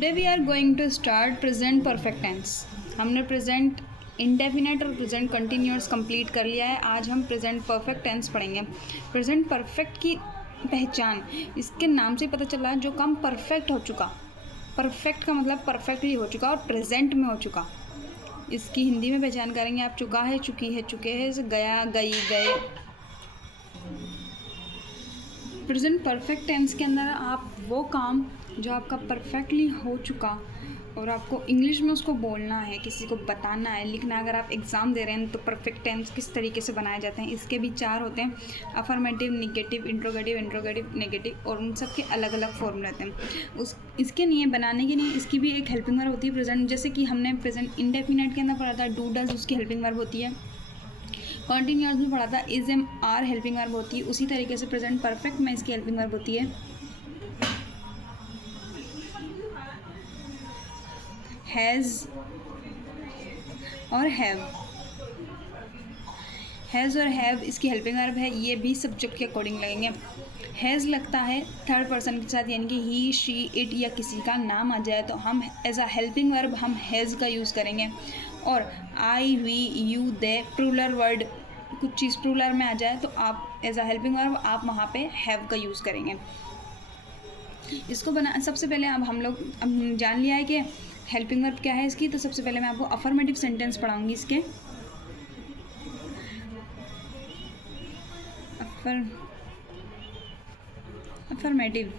Today we are going to start present perfect tense. हमने present indefinite और present continuous complete कर लिया है। आज हम प्रेजेंट परफेक्ट टेंस पढ़ेंगे। प्रेजेंट परफेक्ट की पहचान इसके नाम से पता चला, जो काम परफेक्ट हो चुका। परफेक्ट का मतलब परफेक्टली हो चुका और प्रेजेंट में हो चुका। इसकी हिंदी में पहचान करेंगे आप। चुका है, चुकी है, चुके हैं, गया, गई, गए। प्रेजेंट परफेक्ट टेंस के अंदर आप वो काम जो आपका परफेक्टली हो चुका और आपको इंग्लिश में उसको बोलना है, किसी को बताना है, लिखना है। अगर आप एग्ज़ाम दे रहे हैं तो परफेक्ट टेंस किस तरीके से बनाए जाते हैं, इसके भी 4 होते हैं: अफर्मेटिव, निगेटिव, इंट्रोगेटिव, नेगेटिव, और उन सब के अलग अलग फॉर्म रहते हैं। इसके लिए बनाने के लिए इसकी भी एक हेल्पिंग वर्ब होती है प्रेजेंट। जैसे कि हमने प्रेजेंट इंडेफिनेट के अंदर पढ़ा था डू डज, उसकी हेल्पिंग वर्ब होती है। कॉन्टीन्यूअस में पढ़ा था is am are, helping verb होती है। उसी तरीके से प्रेजेंट परफेक्ट में इसकी हेल्पिंग वर्ब होती है हैज़ और हैव। हैज़ और हैव इसकी हेल्पिंग वर्ब है। ये भी सब्जेक्ट के अकॉर्डिंग लगेंगे। हैज़ लगता है थर्ड पर्सन के साथ, यानी कि ही, शी, इट या किसी का नाम आ जाए तो हम एज अ हेल्पिंग वर्ब हम हैज़ का यूज़ करेंगे। और I, we, you, they, plural word, कुछ चीज़ प्लूरल में आ जाए तो आप एज अ हेल्पिंग वर्ब आप वहाँ पे हैव का यूज़ करेंगे। इसको बना सबसे पहले अब हम लोग जान लिया है कि हेल्पिंग वर्ब क्या है इसकी। तो सबसे पहले मैं आपको अफर्मेटिव सेंटेंस पढ़ाऊंगी इसके। अफर्मेटिव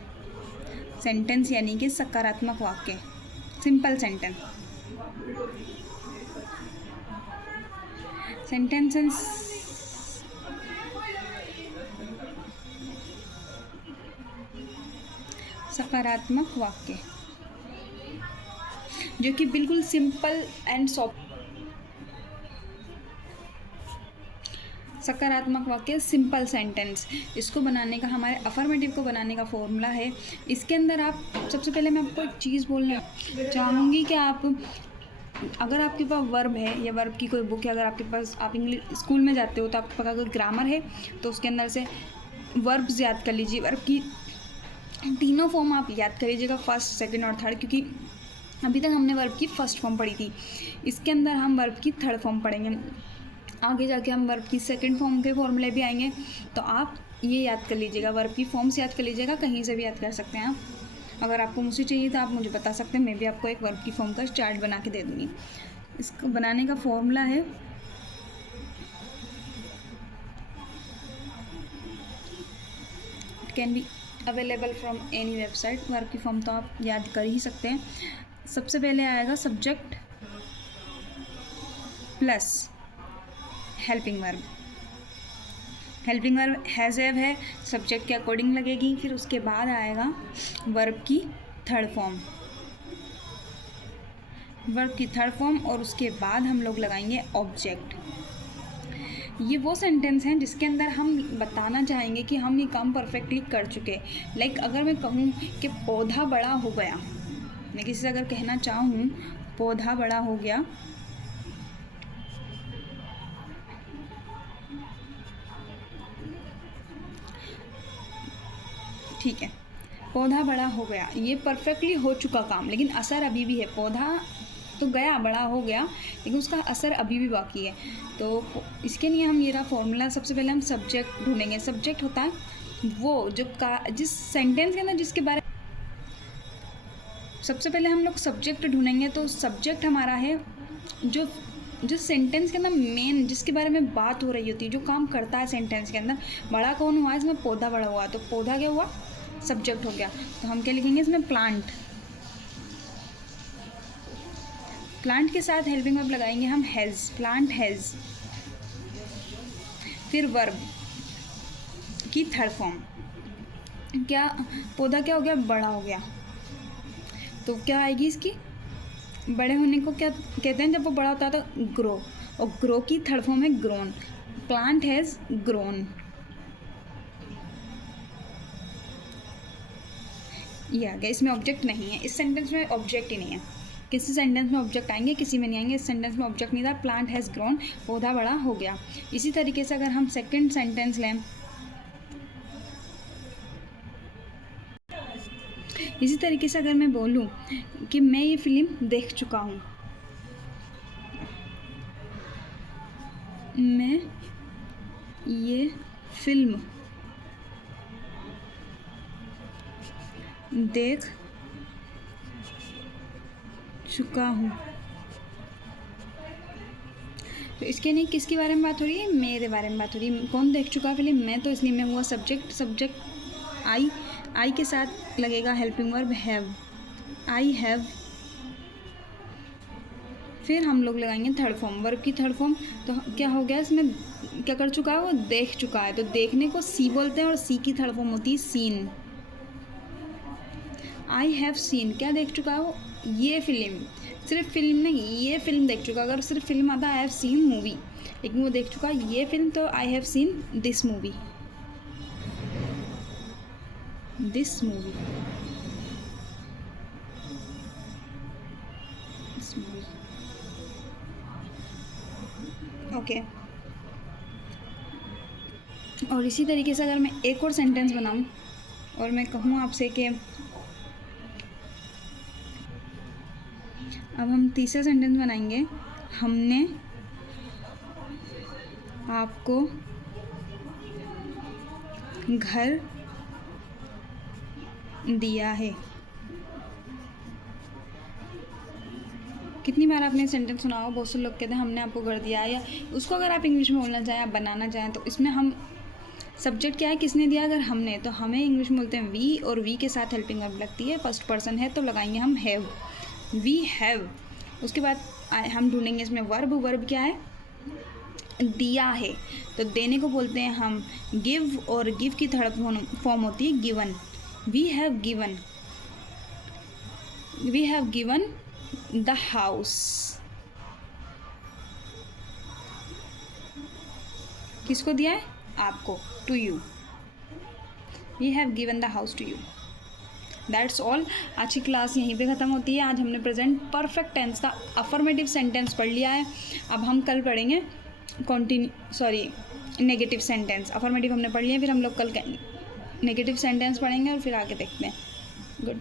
सेंटेंस यानी कि सकारात्मक वाक्य, सिंपल सेंटेंसेस। सकारात्मक वाक्य जो कि बिल्कुल सिंपल एंड सॉफ्ट। सकारात्मक वाक्य, सिंपल सेंटेंस, इसको बनाने का, हमारे अफर्मेटिव को बनाने का फॉर्मूला है। इसके अंदर आप सबसे पहले मैं आपको एक चीज़ बोलना चाहूँगी कि आप, अगर आपके पास वर्ब है या वर्ब की कोई बुक है, अगर आपके पास, आप इंग्लिश स्कूल में जाते हो तो आपके पास अगर ग्रामर है तो उसके अंदर से वर्ब्स याद कर लीजिए। वर्ब की तीनों फॉर्म आप याद कर लीजिएगा, फर्स्ट, सेकंड और थर्ड, क्योंकि अभी तक हमने वर्ब की फर्स्ट फॉर्म पढ़ी थी। इसके अंदर हम वर्ब की थर्ड फॉर्म पढ़ेंगे। आगे जाके हम वर्ब की सेकंड फॉर्म के फॉर्मूले भी आएंगे, तो आप ये याद कर लीजिएगा, वर्ब की फॉर्म्स याद कर लीजिएगा। कहीं से भी याद कर सकते हैं आप। अगर आपको मुझसे चाहिए तो आप मुझे बता सकते हैं, मैं भी आपको एक वर्ब की फॉर्म का चार्ट बना के दे दूँगी। इसको बनाने का फॉर्मूला है it can be available from any website. Verb की फॉर्म तो आप याद कर ही सकते हैं। सबसे पहले आएगा subject plus helping verb. Helping verb has, have है, सब्जेक्ट के अकॉर्डिंग लगेगी। फिर उसके बाद आएगा वर्ब की थर्ड फॉर्म, वर्ब की थर्ड फॉर्म, और उसके बाद हम लोग लगाएंगे ऑब्जेक्ट। ये वो सेंटेंस हैं जिसके अंदर हम बताना चाहेंगे कि हम ये काम परफेक्टली कर चुके। लाइक अगर मैं कहूँ कि पौधा बड़ा हो गया, मैं किसी से अगर कहना चाहूँ पौधा बड़ा हो गया, ठीक है, पौधा बड़ा हो गया, ये परफेक्टली हो चुका काम, लेकिन असर अभी भी है। पौधा तो गया, बड़ा हो गया, लेकिन उसका असर अभी भी बाकी है। तो इसके लिए हम ये रहा फॉर्मूला। सबसे पहले हम सब्जेक्ट ढूंढेंगे। सब्जेक्ट होता है वो जो जिस सेंटेंस के अंदर जिसके बारे, सबसे पहले हम लोग सब्जेक्ट ढूंढेंगे। तो सब्जेक्ट हमारा है जो जिस सेंटेंस के अंदर मेन जिसके बारे में बात हो रही होती है, जो काम करता है सेंटेंस के अंदर। बड़ा कौन हुआ, इसमें पौधा बड़ा हुआ, तो पौधा क्या हुआ, सब्जेक्ट हो गया। तो हम क्या लिखेंगे इसमें, प्लांट। प्लांट के साथ हेल्पिंग वर्ब लगाएंगे हम हैज़, प्लांट हैज़। फिर वर्ब की थर्ड फॉर्म, क्या, पौधा क्या हो गया, बड़ा हो गया, तो क्या आएगी इसकी, बड़े होने को क्या कहते हैं जब वो बड़ा होता है, तो ग्रो। और ग्रो की थर्ड फॉर्म है ग्रोन। Plant has grown. ये आ गया। इसमें ऑब्जेक्ट नहीं है, इस सेंटेंस में ऑब्जेक्ट ही नहीं है। किसी सेंटेंस में ऑब्जेक्ट आएंगे, किसी में नहीं आएंगे। इस सेंटेंस में ऑब्जेक्ट नहीं था, प्लांट हैज़ ग्रोन, पौधा बड़ा हो गया। इसी तरीके से अगर हम सेकंड सेंटेंस लें, इसी तरीके से अगर मैं बोलूँ कि मैं ये फ़िल्म देख चुका हूँ, मैं ये फ़िल्म देख चुका हूँ। तो इसके नहीं किसके बारे में बात हो रही है? मेरे बारे में बात हो रही है। कौन देख चुका है फिल्म? मैं। तो इसलिए मैं हुआ सब्जेक्ट आई के साथ लगेगा helping verb have, I have. फिर हम लोग लगाएंगे थर्ड फॉर्म, वर्ब की थर्ड फॉर्म। तो क्या हो गया इसमें? क्या कर चुका है? वो देख चुका है। तो देखने को सी बोलते हैं और सी की थर्ड फॉर्म होती है सीन। आई हैव सीन, क्या देख चुका है वो? ये फिल्म। सिर्फ फिल्म नहीं, ये फिल्म देख चुका। अगर सिर्फ फिल्म आता आई हैव सीन मूवी, लेकिन वो देख चुका ये फिल्म, तो I have seen this movie, this movie, this movie. Okay. और इसी तरीके से अगर मैं एक और सेंटेंस बनाऊं और मैं कहूँ आपसे कि अब हम तीसरा सेंटेंस बनाएंगे, हमने आपको घर दिया है। कितनी बार आपने सेंटेंस सुना हो? बहुत से लोग कहते हैं हमने आपको घर दिया है, या उसको अगर आप इंग्लिश में बोलना चाहें, आप बनाना चाहें, तो इसमें हम सब्जेक्ट क्या है, किसने दिया? अगर हमने, तो हमें इंग्लिश में बोलते हैं वी, और वी के साथ हेल्पिंग वर्ब लगती है, फर्स्ट पर्सन है तो लगाएंगे हम हैव, वी हैव। उसके बाद हम ढूंढेंगे इसमें वर्ब। वर्ब क्या है? दिया है। तो देने को बोलते हैं हम गिव, और गिव की थर्ड फॉर्म होती है given. We have given, we have given the house. किसको दिया है? आपको, to you. We have given the house to you. That's all. आज की क्लास यहीं पे ख़त्म होती है। आज हमने प्रेजेंट परफेक्ट टेंस का अफर्मेटिव सेंटेंस पढ़ लिया है। अब हम कल पढ़ेंगे नेगेटिव सेंटेंस। अफर्मेटिव हमने पढ़ लिया, फिर हम लोग कल नेगेटिव सेंटेंस पढ़ेंगे और फिर आगे देखते हैं। गुड।